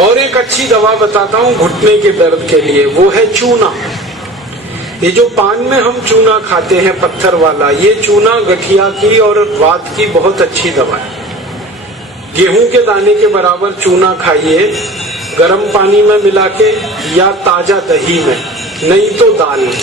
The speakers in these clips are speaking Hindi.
और एक अच्छी दवा बताता हूँ घुटने के दर्द के लिए, वो है चूना। ये जो पान में हम चूना खाते हैं पत्थर वाला, ये चूना गठिया की और वात की बहुत अच्छी दवा है। गेहूं के दाने के बराबर चूना खाइए, गर्म पानी में मिला के या ताजा दही में, नहीं तो दाल में।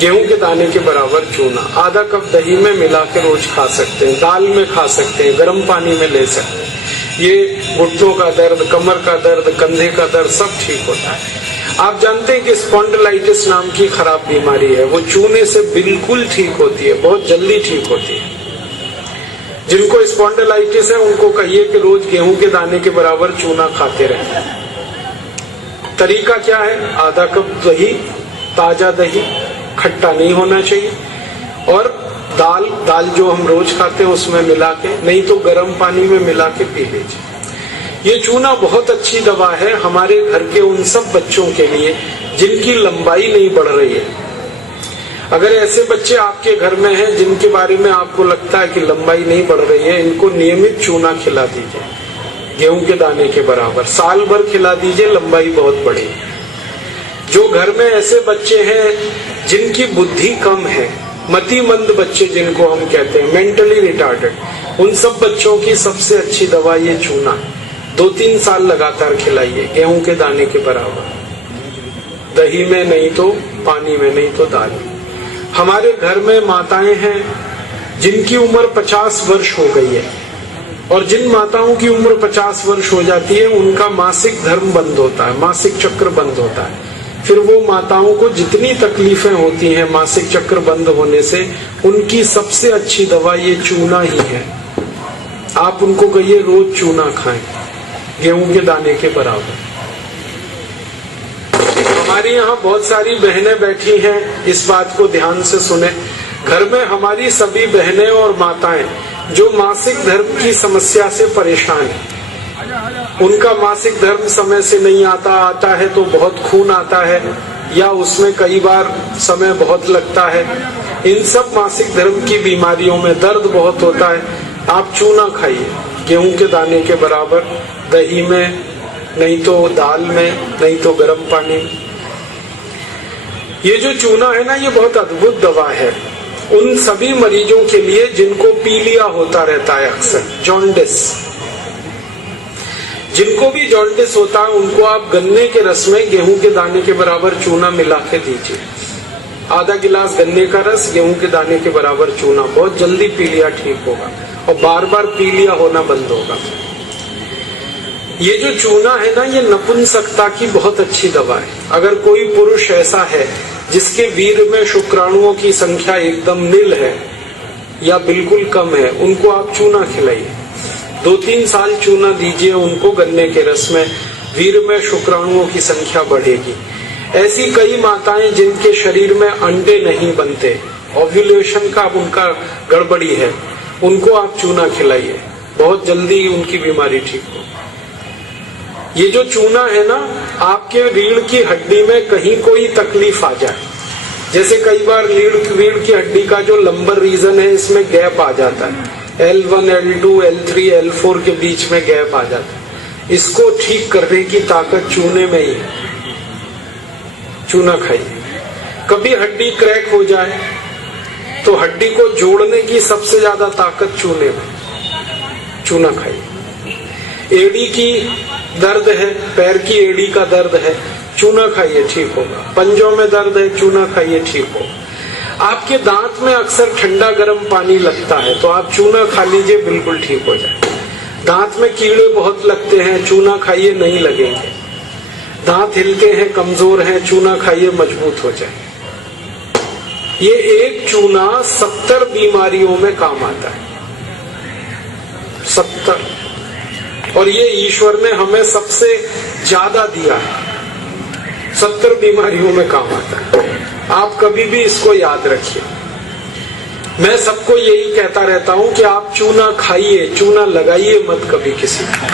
गेहूं के दाने के बराबर चूना आधा कप दही में मिला के रोज खा सकते हैं, दाल में खा सकते हैं, गर्म पानी में ले सकते हैं। ये घुटनों का दर्द, कमर का दर्द, कंधे का दर्द सब ठीक होता है। आप जानते हैं कि स्पॉन्डिलाइटिस नाम की खराब बीमारी है, वो चूने से बिल्कुल ठीक होती है, बहुत जल्दी ठीक होती है। जिनको स्पॉन्डिलाइटिस है उनको कहिए कि रोज गेहूं के दाने के बराबर चूना खाते रहें। तरीका क्या है? आधा कप दही, ताजा दही, खट्टा नहीं होना चाहिए, और दाल जो हम रोज खाते हैं उसमें मिला के, नहीं तो गर्म पानी में मिला के पी लीजिए। ये चूना बहुत अच्छी दवा है हमारे घर के उन सब बच्चों के लिए जिनकी लंबाई नहीं बढ़ रही है। अगर ऐसे बच्चे आपके घर में हैं जिनके बारे में आपको लगता है कि लंबाई नहीं बढ़ रही है, इनको नियमित चूना खिला दीजिए गेहूं के दाने के बराबर, साल भर खिला दीजिए, लंबाई बहुत बढ़ेगी। जो घर में ऐसे बच्चे हैं जिनकी बुद्धि कम है, मतिमंद बच्चे जिनको हम कहते हैं, मेंटली रिटार्डेड, उन सब बच्चों की सबसे अच्छी दवा ये चूना। 2-3 साल लगातार खिलाइए गेहूं के दाने के बराबर, दही में नहीं तो पानी में, नहीं तो दाल में। हमारे घर में माताएं हैं जिनकी उम्र 50 वर्ष हो गई है, और जिन माताओं की उम्र 50 वर्ष हो जाती है उनका मासिक धर्म बंद होता है, मासिक चक्र बंद होता है। फिर वो माताओं को जितनी तकलीफें होती हैं मासिक चक्र बंद होने से, उनकी सबसे अच्छी दवा ये चूना ही है। आप उनको कहिए रोज चूना खाएं गेहूं के दाने के बराबर। हमारी यहाँ बहुत सारी बहनें बैठी हैं, इस बात को ध्यान से सुने। घर में हमारी सभी बहनें और माताएं जो मासिक धर्म की समस्या से परेशान हैं, उनका मासिक धर्म समय से नहीं आता है तो बहुत खून आता है, या उसमें कई बार समय बहुत लगता है, इन सब मासिक धर्म की बीमारियों में दर्द बहुत होता है। आप चूना खाइए गेहूं के दाने के बराबर, दही में, नहीं तो दाल में, नहीं तो गर्म पानी में। ये जो चूना है ना, ये बहुत अद्भुत दवा है उन सभी मरीजों के लिए जिनको पीलिया होता रहता है, अक्सर जॉन्डिस। जिनको भी जॉन्डिस होता है उनको आप गन्ने के रस में गेहूं के दाने के बराबर चूना मिला के दीजिए। आधा गिलास गन्ने का रस, गेहूं के दाने के बराबर चूना, बहुत जल्दी पीलिया ठीक होगा और बार बार पीलिया होना बंद होगा। ये जो चूना है ना, ये नपुंसकता की बहुत अच्छी दवा है। अगर कोई पुरुष ऐसा है जिसके वीर्य में शुक्राणुओं की संख्या एकदम नील है या बिल्कुल कम है, उनको आप चूना खिलाइए। 2-3 साल चूना दीजिए उनको गन्ने के रस में, वीर्य में शुक्राणुओं की संख्या बढ़ेगी। ऐसी कई माताएं जिनके शरीर में अंडे नहीं बनते, ओव्यूलेशन का उनका गड़बड़ी है, उनको आप चूना खिलाइए, बहुत जल्दी उनकी बीमारी ठीक हो। ये जो चूना है ना, आपके रीढ़ की हड्डी में कहीं कोई तकलीफ आ जाए, जैसे कई बार रीढ़ की हड्डी का जो लंबर रीजन है इसमें गैप आ जाता है, L1, L2, L3, L4 के बीच में गैप आ जाता है, इसको ठीक करने की ताकत चूने में ही है। चूना खाइए। कभी हड्डी क्रैक हो जाए तो हड्डी को जोड़ने की सबसे ज्यादा ताकत चूने में, चूना खाइए। एड़ी की दर्द है, पैर की एड़ी का दर्द है, चूना खाइए, ठीक होगा। पंजों में दर्द है, चूना खाइए, ठीक होगा। आपके दांत में अक्सर ठंडा गर्म पानी लगता है तो आप चूना खा लीजिए, बिल्कुल ठीक हो जाए। दांत में कीड़े बहुत लगते हैं, चूना खाइए, नहीं लगेंगे। दांत हिलते हैं, कमजोर हैं, चूना खाइए, मजबूत हो जाए। ये एक चूना 70 बीमारियों में काम आता है, 70। और ये ईश्वर ने हमें सबसे ज्यादा दिया है, 70 बीमारियों में काम आता है। आप कभी भी इसको याद रखिए। मैं सबको यही कहता रहता हूं कि आप चूना खाइए, चूना लगाइए मत कभी किसी को।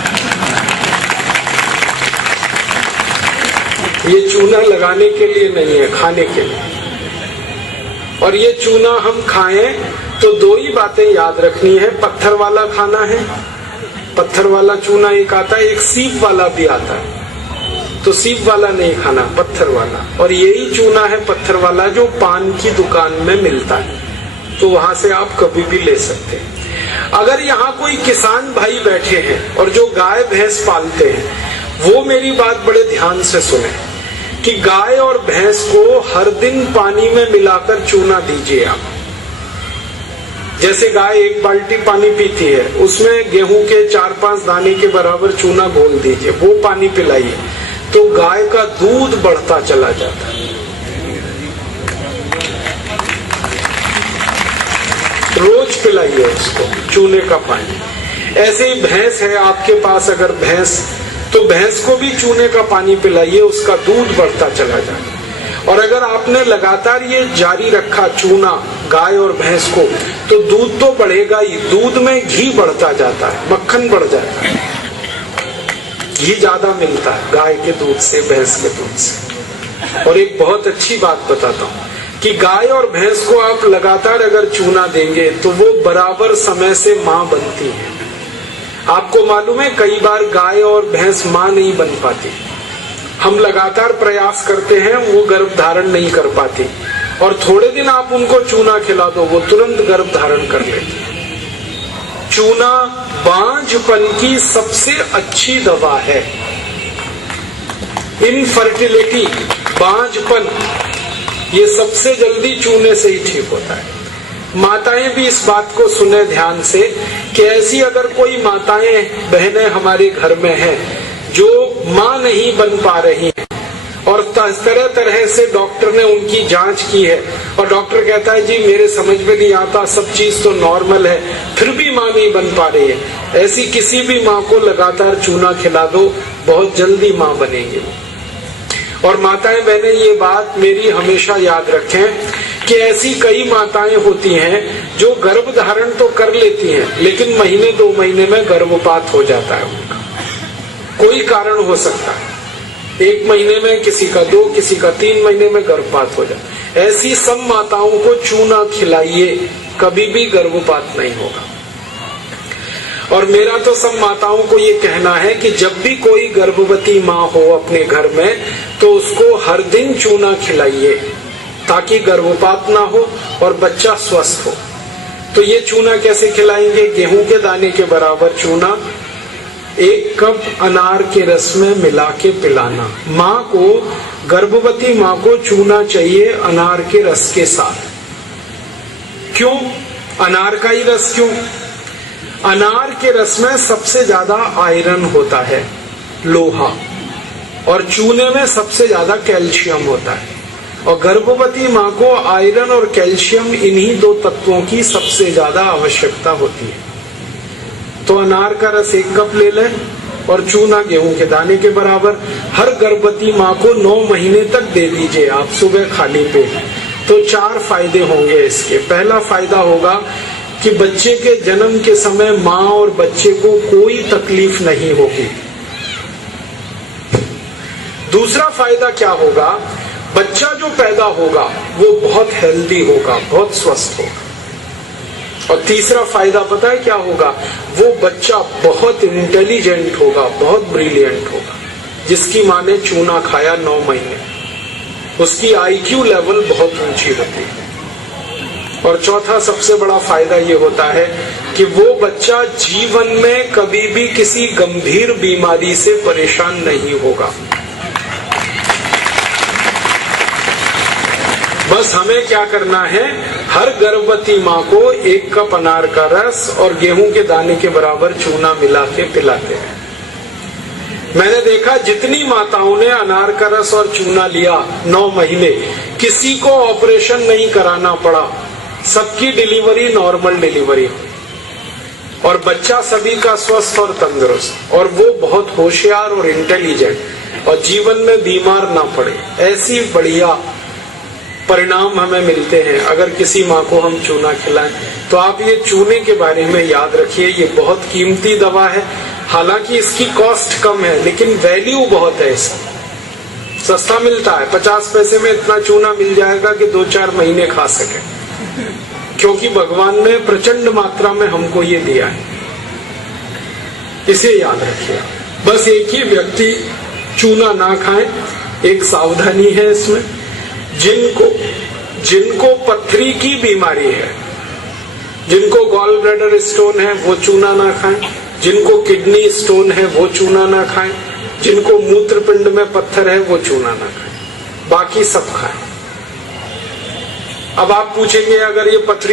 ये चूना लगाने के लिए नहीं है, खाने के लिए। और ये चूना हम खाएं तो 2 ही बातें याद रखनी है, पत्थर वाला खाना है, पत्थर वाला चूना एक आता है, एक सीप वाला भी आता है। तो सीप वाला नहीं खाना, पत्थर वाला। और यही चूना है पत्थर वाला जो पान की दुकान में मिलता है, तो वहां से आप कभी भी ले सकते हैं। अगर यहाँ कोई किसान भाई बैठे हैं और जो गाय भैंस पालते हैं, वो मेरी बात बड़े ध्यान से सुने कि गाय और भैंस को हर दिन पानी में मिलाकर चूना दीजिए आप। जैसे गाय 1 बाल्टी पानी पीती है, उसमें गेहूं के 4-5 दाने के बराबर चूना घोल दीजिए, वो पानी पिलाइए, तो गाय का दूध बढ़ता चला जाता है। रोज पिलाइए उसको चूने का पानी। ऐसे ही भैंस है आपके पास, अगर भैंस, तो भैंस को भी चूने का पानी पिलाइए, उसका दूध बढ़ता चला जाए। और अगर आपने लगातार ये जारी रखा चूना गाय और भैंस को, तो दूध तो बढ़ेगा ही, दूध में घी बढ़ता जाता है, मक्खन बढ़ जाता है, घी ज्यादा मिलता है गाय के दूध से, भैंस के दूध से। और एक बहुत अच्छी बात बताता हूँ कि गाय और भैंस को आप लगातार अगर चूना देंगे तो वो बराबर समय से मां बनती है। आपको मालूम है कई बार गाय और भैंस मां नहीं बन पाती, हम लगातार प्रयास करते हैं, वो गर्भ धारण नहीं कर पाती, और थोड़े दिन आप उनको चूना खिला दो, वो तुरंत गर्भ धारण कर लेती है। चूना बांझपन की सबसे अच्छी दवा है। इनफर्टिलिटी, बांझपन, ये सबसे जल्दी चूने से ही ठीक होता है। माताएं भी इस बात को सुने ध्यान से कि ऐसी अगर कोई माताएं बहनें हमारे घर में हैं जो मां नहीं बन पा रही हैं, और तरह तरह से डॉक्टर ने उनकी जांच की है, और डॉक्टर कहता है जी मेरे समझ में नहीं आता, सब चीज तो नॉर्मल है, फिर भी मां नहीं बन पा रही है, ऐसी किसी भी मां को लगातार चूना खिला दो, बहुत जल्दी मां बनेगी। और माताएं बहनें ये बात मेरी हमेशा याद रखें कि ऐसी कई माताएं होती हैं जो गर्भ धारण तो कर लेती हैं, लेकिन महीने 2 महीने में गर्भपात हो जाता है उनका, कोई कारण हो सकता है, 1 महीने में, किसी का 2, किसी का 3 महीने में गर्भपात हो जाए। ऐसी सब माताओं को चूना खिलाइए, कभी भी गर्भपात नहीं होगा। और मेरा तो सब माताओं को ये कहना है कि जब भी कोई गर्भवती माँ हो अपने घर में, तो उसको हर दिन चूना खिलाइए ताकि गर्भपात ना हो और बच्चा स्वस्थ हो। तो ये चूना कैसे खिलाएंगे? गेहूं के दाने के बराबर चूना 1 कप अनार के रस में मिला के पिलाना। माँ को, गर्भवती माँ को चूना चाहिए अनार के रस के साथ। क्यों अनार का ही रस? क्यों? अनार के रस में सबसे ज्यादा आयरन होता है, लोहा, और चूने में सबसे ज्यादा कैल्शियम होता है। और गर्भवती माँ को आयरन और कैल्शियम, इन्हीं 2 तत्वों की सबसे ज्यादा आवश्यकता होती है। तो अनार का रस 1 कप ले लें और चूना गेहूं के दाने के बराबर हर गर्भवती माँ को 9 महीने तक दे दीजिए आप, सुबह खाली पेट। तो 4 फायदे होंगे इसके। पहला फायदा होगा कि बच्चे के जन्म के समय माँ और बच्चे को कोई तकलीफ नहीं होगी। दूसरा फायदा क्या होगा? बच्चा जो पैदा होगा वो बहुत हेल्दी होगा, बहुत स्वस्थ होगा। और तीसरा फायदा पता है क्या होगा? वो बच्चा बहुत इंटेलिजेंट होगा, बहुत ब्रिलियंट होगा। जिसकी माँ ने चूना खाया 9 महीने, उसकी IQ लेवल बहुत ऊंची होती है। और चौथा सबसे बड़ा फायदा ये होता है कि वो बच्चा जीवन में कभी भी किसी गंभीर बीमारी से परेशान नहीं होगा। बस हमें क्या करना है? हर गर्भवती माँ को 1 कप अनार का रस और गेहूं के दाने के बराबर चूना मिला के पिलाते हैं। मैंने देखा जितनी माताओं ने अनार का रस और चूना लिया 9 महीने, किसी को ऑपरेशन नहीं कराना पड़ा, सबकी डिलीवरी नॉर्मल डिलीवरी, और बच्चा सभी का स्वस्थ और तंदुरुस्त, और वो बहुत होशियार और इंटेलिजेंट, और जीवन में बीमार ना पड़े। ऐसी बढ़िया परिणाम हमें मिलते हैं अगर किसी माँ को हम चूना खिलाएं। तो आप ये चूने के बारे में याद रखिए, ये बहुत कीमती दवा है। हालांकि इसकी कॉस्ट कम है, लेकिन वैल्यू बहुत है इसकी। सस्ता मिलता है, 50 पैसे में इतना चूना मिल जाएगा कि 2-4 महीने खा सके, क्योंकि भगवान ने प्रचंड मात्रा में हमको ये दिया है। इसे याद रखिए। बस एक ही व्यक्ति चूना ना खाए, एक सावधानी है इसमें। जिनको पथरी की बीमारी है, जिनको गॉल ब्लैडर स्टोन है, वो चूना ना खाएं। जिनको किडनी स्टोन है वो चूना ना खाएं। जिनको मूत्रपिंड में पत्थर है वो चूना ना खाएं, बाकी सब खाएं। अब आप पूछेंगे अगर ये पथरी